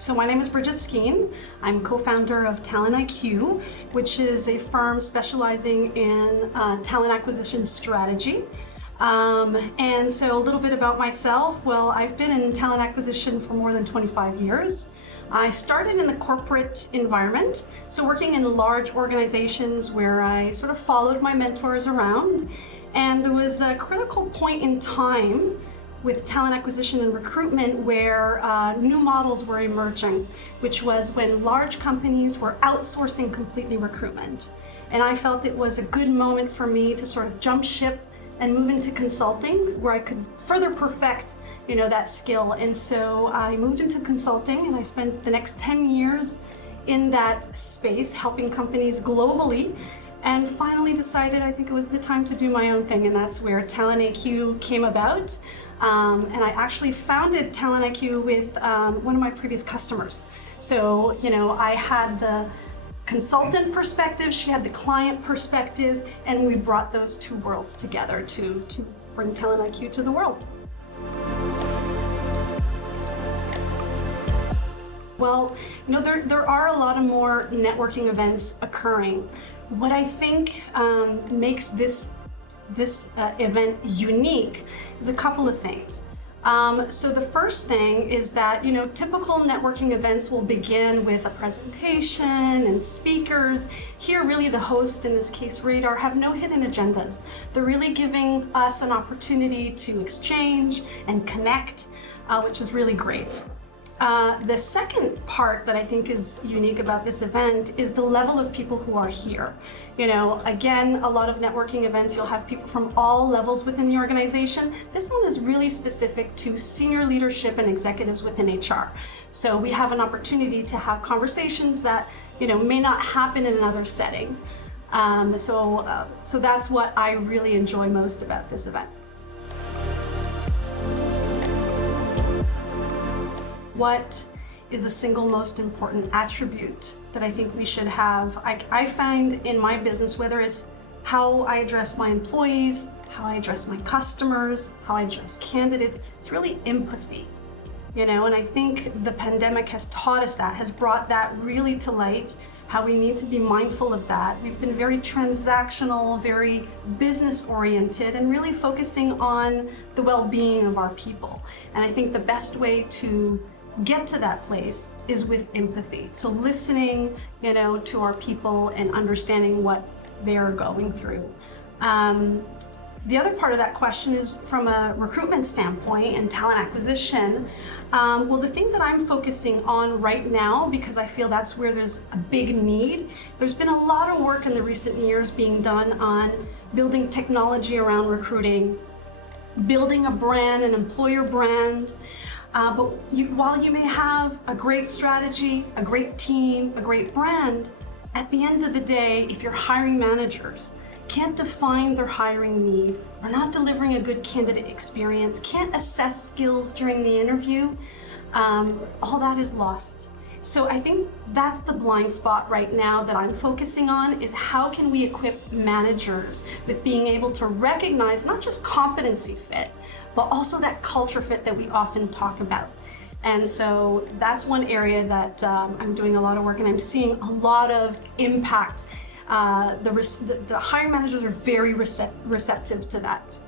So my name is Brigitte Skeene. I'm co-founder of Talent IQ, which is a firm specializing in talent acquisition strategy. And so a little bit about myself. Well, I've been in talent acquisition for more than 25 years. I started in the corporate environment, so working in large organizations where I sort of followed my mentors around. And there was a critical point in time with talent acquisition and recruitment where new models were emerging, which was when large companies were outsourcing completely recruitment. And I felt it was a good moment for me to sort of jump ship and move into consulting where I could further perfect that skill. And so I moved into consulting and I spent the next 10 years in that space helping companies globally, and finally decided I think it was the time to do my own thing, and that's where Talent IQ came about. And I actually founded Talent IQ with one of my previous customers. So, I had the consultant perspective, she had the client perspective, and we brought those two worlds together to bring Talent IQ to the world. Well, there are a lot of more networking events occurring. What I think makes this event unique is a couple of things. So the first thing is that, typical networking events will begin with a presentation and speakers. Here, really the host, in this case Radar, have no hidden agendas. They're really giving us an opportunity to exchange and connect, which is really great. The second part that I think is unique about this event is the level of people who are here. Again, a lot of networking events, you'll have people from all levels within the organization. This one is really specific to senior leadership and executives within HR. So we have an opportunity to have conversations that, may not happen in another setting. So that's what I really enjoy most about this event. What is the single most important attribute that I think we should have? I find in my business, whether it's how I address my employees, how I address my customers, how I address candidates, it's really empathy. And I think the pandemic has taught us that, has brought that really to light, how we need to be mindful of that. We've been very transactional, very business oriented, and really focusing on the well-being of our people. And I think the best way to get to that place is with empathy. So listening, to our people and understanding what they are going through. The other part of that question is from a recruitment standpoint and talent acquisition. Well, the things that I'm focusing on right now, because I feel that's where there's a big need, there's been a lot of work in the recent years being done on building technology around recruiting, building a brand, an employer brand. But while you may have a great strategy, a great team, a great brand, at the end of the day, if your hiring managers can't define their hiring need, are not delivering a good candidate experience, can't assess skills during the interview, all that is lost. So I think that's the blind spot right now that I'm focusing on, is how can we equip managers with being able to recognize not just competency fit, but also that culture fit that we often talk about. And so that's one area that I'm doing a lot of work, and I'm seeing a lot of impact. The hiring managers are very receptive to that.